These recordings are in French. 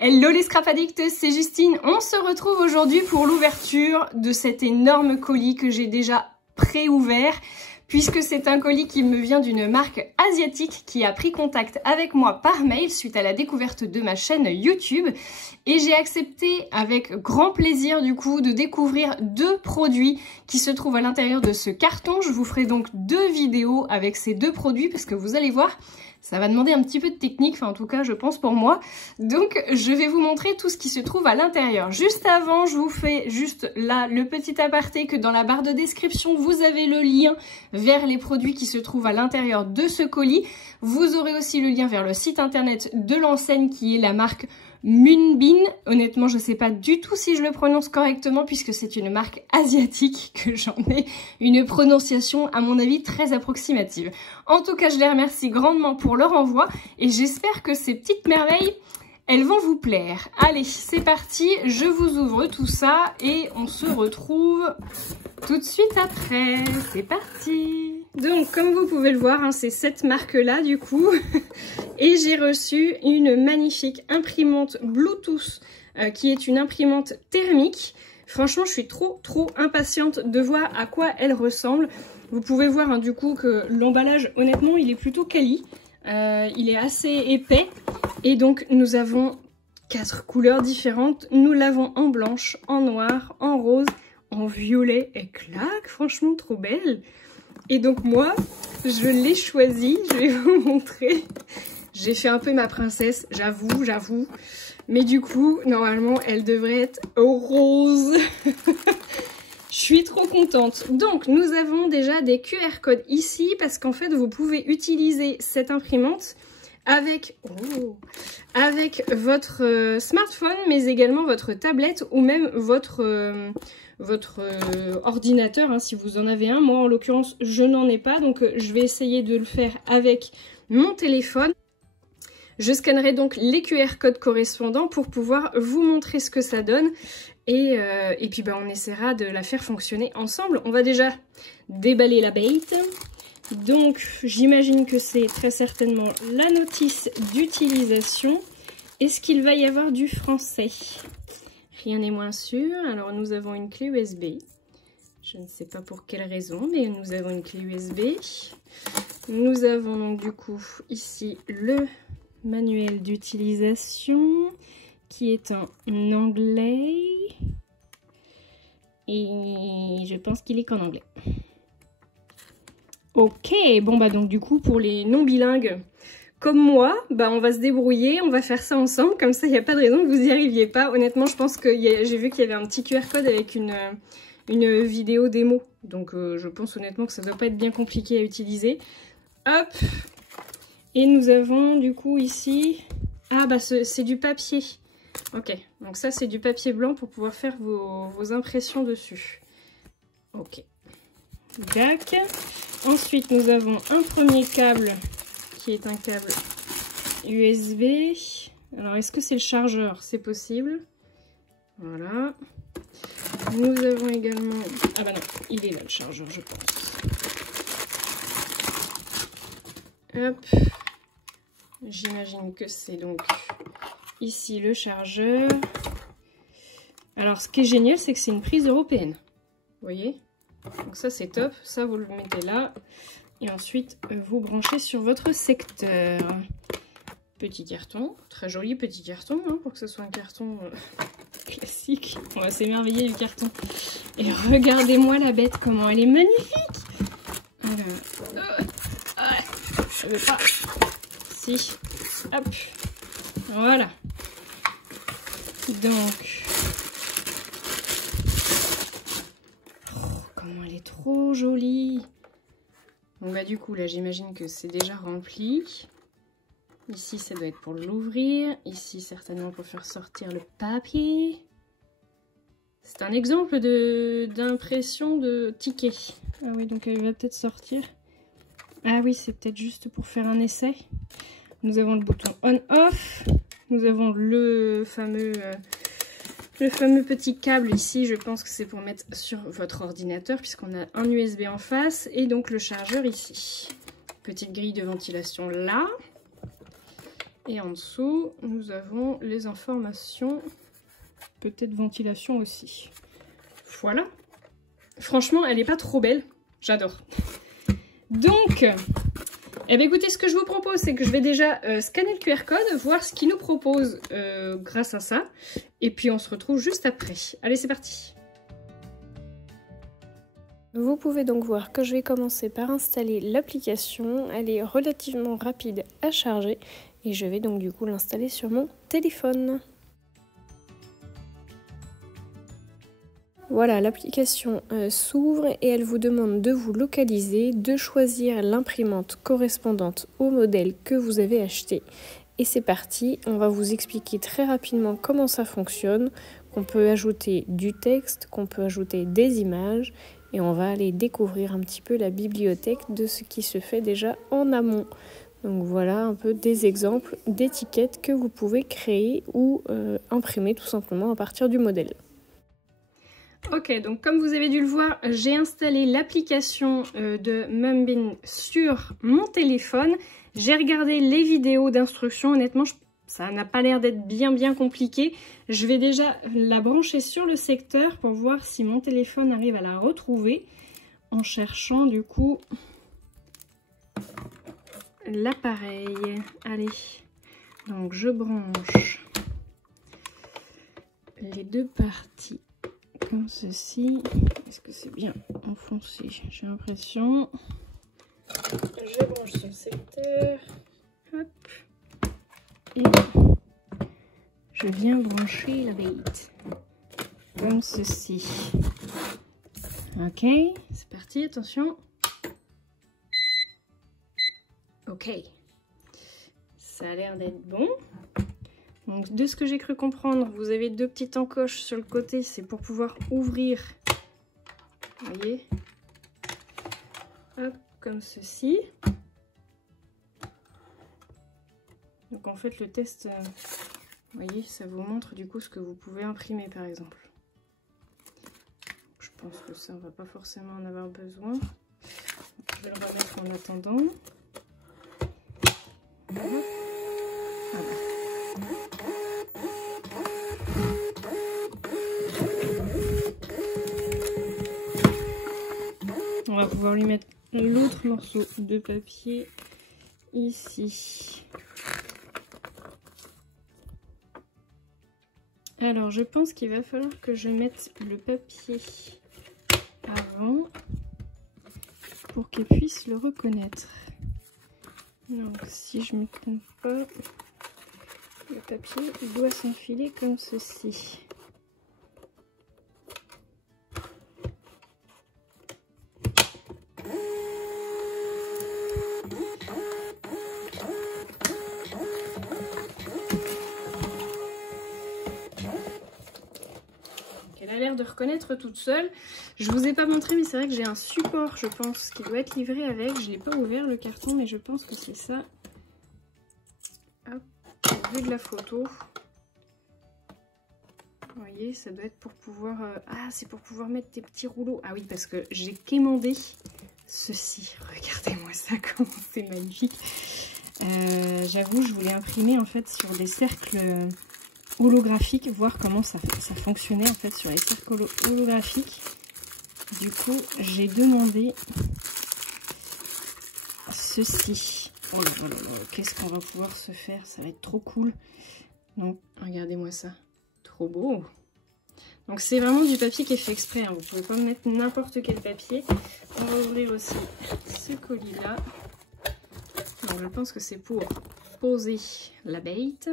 Hello les scrap addicts, c'est Justine. On se retrouve aujourd'hui pour l'ouverture de cet énorme colis que j'ai déjà pré-ouvert, puisque c'est un colis qui me vient d'une marque asiatique qui a pris contact avec moi par mail suite à la découverte de ma chaîne YouTube. Et j'ai accepté avec grand plaisir du coup de découvrir deux produits qui se trouvent à l'intérieur de ce carton. Je vous ferai donc deux vidéos avec ces deux produits parce que vous allez voir, ça va demander un petit peu de technique, enfin en tout cas je pense pour moi. Donc je vais vous montrer tout ce qui se trouve à l'intérieur. Juste avant, je vous fais juste là le petit aparté que dans la barre de description, vous avez le lien vers les produits qui se trouvent à l'intérieur de ce colis. Vous aurez aussi le lien vers le site internet de l'enseigne qui est la marque Moonbin. Honnêtement, je ne sais pas du tout si je le prononce correctement puisque c'est une marque asiatique que j'en ai une prononciation à mon avis très approximative. En tout cas, je les remercie grandement pour leur envoi et j'espère que ces petites merveilles, elles vont vous plaire. Allez, c'est parti, je vous ouvre tout ça et on se retrouve tout de suite après. C'est parti! Donc, comme vous pouvez le voir, hein, c'est cette marque-là du coup. Et j'ai reçu une magnifique imprimante Bluetooth qui est une imprimante thermique. Franchement, je suis trop impatiente de voir à quoi elle ressemble. Vous pouvez voir hein, du coup que l'emballage, honnêtement, il est plutôt quali. Il est assez épais. Et donc, nous avons 4 couleurs différentes. Nous l'avons en blanche, en noir, en rose, en violet et claque. Franchement, trop belle. Et donc moi, je l'ai choisie. Je vais vous montrer. J'ai fait un peu ma princesse, j'avoue. Mais du coup, normalement, elle devrait être rose. Je suis trop contente. Donc, nous avons déjà des QR codes ici parce qu'en fait, vous pouvez utiliser cette imprimante avec votre smartphone, mais également votre tablette ou même votre ordinateur, hein, si vous en avez un. Moi, en l'occurrence, je n'en ai pas, donc je vais essayer de le faire avec mon téléphone. Je scannerai donc les QR codes correspondants pour pouvoir vous montrer ce que ça donne. Et puis bah, on essaiera de la faire fonctionner ensemble. On va déjà déballer la bête. Donc j'imagine que c'est très certainement la notice d'utilisation. Est-ce qu'il va y avoir du français? Rien n'est moins sûr. Alors nous avons une clé USB. Je ne sais pas pour quelle raison, mais nous avons une clé USB. Nous avons donc du coup ici le manuel d'utilisation qui est en anglais et je pense qu'il est qu'en anglais. Ok, bon bah donc du coup pour les non bilingues comme moi, bah on va se débrouiller, on va faire ça ensemble, comme ça il n'y a pas de raison que vous n'y arriviez pas. Honnêtement je pense que j'ai vu qu'il y avait un petit QR code avec une vidéo démo, donc je pense honnêtement que ça doit pas être bien compliqué à utiliser. Hop. Et nous avons du coup ici, ah bah c'est du papier. Ok, donc ça c'est du papier blanc pour pouvoir faire vos impressions dessus. Ok, dac. Ensuite nous avons un premier câble qui est un câble USB. Alors est-ce que c'est le chargeur? C'est possible. Voilà. Nous avons également, ah bah non, il est là le chargeur je pense. Hop. J'imagine que c'est donc ici le chargeur. Alors ce qui est génial, c'est que c'est une prise européenne. Vous voyez? Donc ça c'est top. Ça vous le mettez là. Et ensuite vous branchez sur votre secteur. Petit carton. Très joli petit carton hein, pour que ce soit un carton classique. On va s'émerveiller du carton. Et regardez-moi la bête, comment elle est magnifique! Alors, je veux pas. Si. Hop. Voilà. Donc. Oh, comment elle est trop jolie. Donc bah du coup là j'imagine que c'est déjà rempli. Ici ça doit être pour l'ouvrir. Ici certainement pour faire sortir le papier. C'est un exemple d'impression de ticket. Ah oui donc elle va peut-être sortir. Ah oui c'est peut-être juste pour faire un essai. Nous avons le bouton on-off. Nous avons le fameux petit câble ici. Je pense que c'est pour mettre sur votre ordinateur puisqu'on a un USB en face. Et donc le chargeur ici. Petite grille de ventilation là. Et en dessous, nous avons les informations, peut-être ventilation aussi. Voilà. Franchement, elle n'est pas trop belle. J'adore. Donc, eh bien, écoutez, ce que je vous propose, c'est que je vais déjà scanner le QR code, voir ce qu'il nous propose grâce à ça. Et puis, on se retrouve juste après. Allez, c'est parti. Vous pouvez donc voir que je vais commencer par installer l'application. Elle est relativement rapide à charger et je vais donc du coup l'installer sur mon téléphone. Voilà, l'application s'ouvre et elle vous demande de vous localiser, de choisir l'imprimante correspondante au modèle que vous avez acheté. Et c'est parti, on va vous expliquer très rapidement comment ça fonctionne, qu'on peut ajouter du texte, qu'on peut ajouter des images et on va aller découvrir un petit peu la bibliothèque de ce qui se fait déjà en amont. Donc voilà un peu des exemples d'étiquettes que vous pouvez créer ou imprimer tout simplement à partir du modèle. Ok, donc comme vous avez dû le voir, j'ai installé l'application de Mumbin sur mon téléphone. J'ai regardé les vidéos d'instruction, honnêtement, ça n'a pas l'air d'être bien compliqué. Je vais déjà la brancher sur le secteur pour voir si mon téléphone arrive à la retrouver en cherchant du coup l'appareil. Allez, donc je branche les deux parties. Comme ceci. Est-ce que c'est bien enfoncé? J'ai l'impression. Je branche sur le secteur. Hop. Et je viens brancher la bête. Comme ceci. Ok. C'est parti. Attention. Ok. Ça a l'air d'être bon. Donc, de ce que j'ai cru comprendre, vous avez deux petites encoches sur le côté, c'est pour pouvoir ouvrir, vous voyez, hop, comme ceci. Donc en fait le test, vous voyez, ça vous montre du coup ce que vous pouvez imprimer par exemple. Je pense que ça on va pas forcément en avoir besoin. Je vais le remettre en attendant. Voilà. On va pouvoir lui mettre l'autre morceau de papier ici. Alors, je pense qu'il va falloir que je mette le papier avant pour qu'il puisse le reconnaître. Donc, si je ne me trompe pas, le papier doit s'enfiler comme ceci. Elle a l'air de reconnaître toute seule. Je vous ai pas montré, mais c'est vrai que j'ai un support, je pense, qui doit être livré avec. Je l'ai pas ouvert le carton, mais je pense que c'est ça. Hop, au vu de la photo. Vous voyez, ça doit être pour pouvoir... Ah, c'est pour pouvoir mettre des petits rouleaux. Ah oui, parce que j'ai quémandé ceci. Regardez-moi ça, comment c'est magnifique. J'avoue, je voulais imprimer en fait sur des cercles holographiques, voir comment ça fonctionnait en fait sur les cercles holographiques. Du coup, j'ai demandé ceci. Oh là là là là, qu'est-ce qu'on va pouvoir se faire, ça va être trop cool. Donc, regardez-moi ça, trop beau. Donc c'est vraiment du papier qui est fait exprès, hein. Vous pouvez pas mettre n'importe quel papier. On va ouvrir aussi ce colis-là. Donc je pense que c'est pour poser la bête.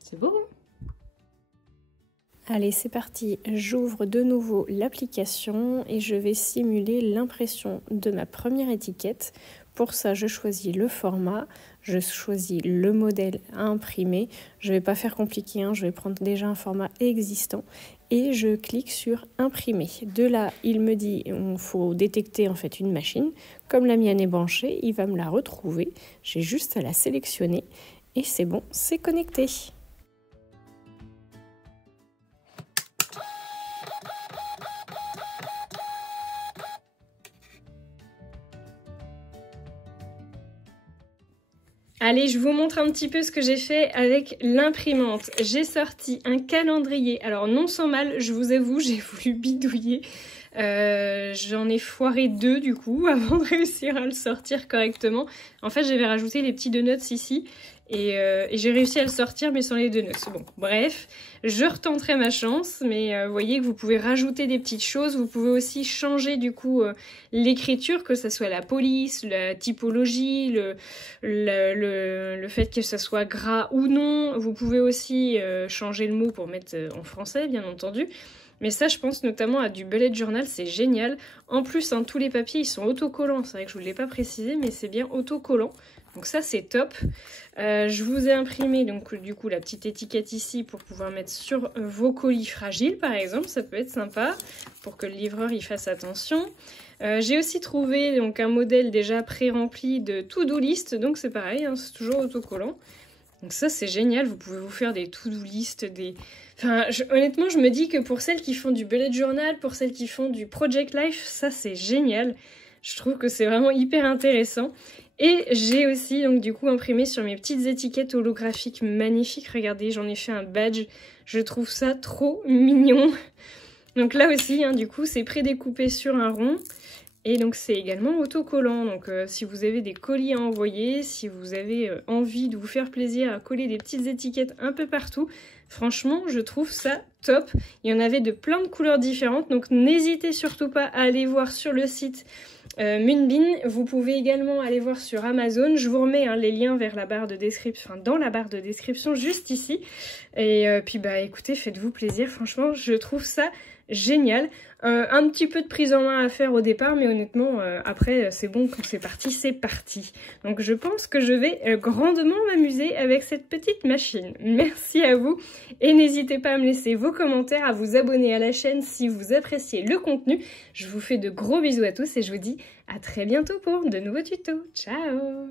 C'est beau, hein? Allez, c'est parti. J'ouvre de nouveau l'application et je vais simuler l'impression de ma première étiquette Pour ça, je choisis le format, je choisis le modèle à imprimer. Je ne vais pas faire compliqué, hein, je vais prendre déjà un format existant et je clique sur imprimer. De là, il me dit qu'il faut détecter en fait une machine. Comme la mienne est branchée, il va me la retrouver. J'ai juste à la sélectionner et c'est bon, c'est connecté. Allez, je vous montre un petit peu ce que j'ai fait avec l'imprimante. J'ai sorti un calendrier. Alors non sans mal, je vous avoue, j'ai voulu bidouiller. J'en ai foiré 2 du coup avant de réussir à le sortir correctement. En fait, j'avais rajouté les petits donuts ici et j'ai réussi à le sortir mais sans les donuts. Bon, bref, je retenterai ma chance, mais vous voyez que vous pouvez rajouter des petites choses. Vous pouvez aussi changer du coup l'écriture, que ce soit la police, la typologie, le fait que ça soit gras ou non. Vous pouvez aussi changer le mot pour mettre en français, bien entendu. Mais ça, je pense notamment à du bullet journal, c'est génial. En plus, hein, tous les papiers, ils sont autocollants. C'est vrai que je ne vous l'ai pas précisé, mais c'est bien autocollant. Donc ça, c'est top. Je vous ai imprimé donc du coup la petite étiquette ici pour pouvoir mettre sur vos colis fragiles, par exemple. Ça peut être sympa pour que le livreur y fasse attention. J'ai aussi trouvé donc un modèle déjà pré-rempli de to-do list. Donc c'est pareil, hein, c'est toujours autocollant. Donc ça, c'est génial. Vous pouvez vous faire des to-do list, des... Enfin, honnêtement, je me dis que pour celles qui font du bullet journal, pour celles qui font du project life, ça, c'est génial. Je trouve que c'est vraiment hyper intéressant. Et j'ai aussi, donc, du coup, imprimé sur mes petites étiquettes holographiques magnifiques. Regardez, j'en ai fait un badge. Je trouve ça trop mignon. Donc là aussi, hein, du coup, c'est prédécoupé sur un rond. Et donc c'est également autocollant, donc si vous avez des colis à envoyer, si vous avez envie de vous faire plaisir à coller des petites étiquettes un peu partout, franchement je trouve ça top. Il y en avait de plein de couleurs différentes, donc n'hésitez surtout pas à aller voir sur le site Moonbeam. Vous pouvez également aller voir sur Amazon, je vous remets hein, les liens vers la barre de description, enfin dans la barre de description juste ici. Et puis bah écoutez, faites-vous plaisir, franchement je trouve ça génial. Un petit peu de prise en main à faire au départ, mais honnêtement, après, c'est bon, quand c'est parti, c'est parti. Donc je pense que je vais grandement m'amuser avec cette petite machine. Merci à vous, et n'hésitez pas à me laisser vos commentaires, à vous abonner à la chaîne si vous appréciez le contenu. Je vous fais de gros bisous à tous, et je vous dis à très bientôt pour de nouveaux tutos. Ciao!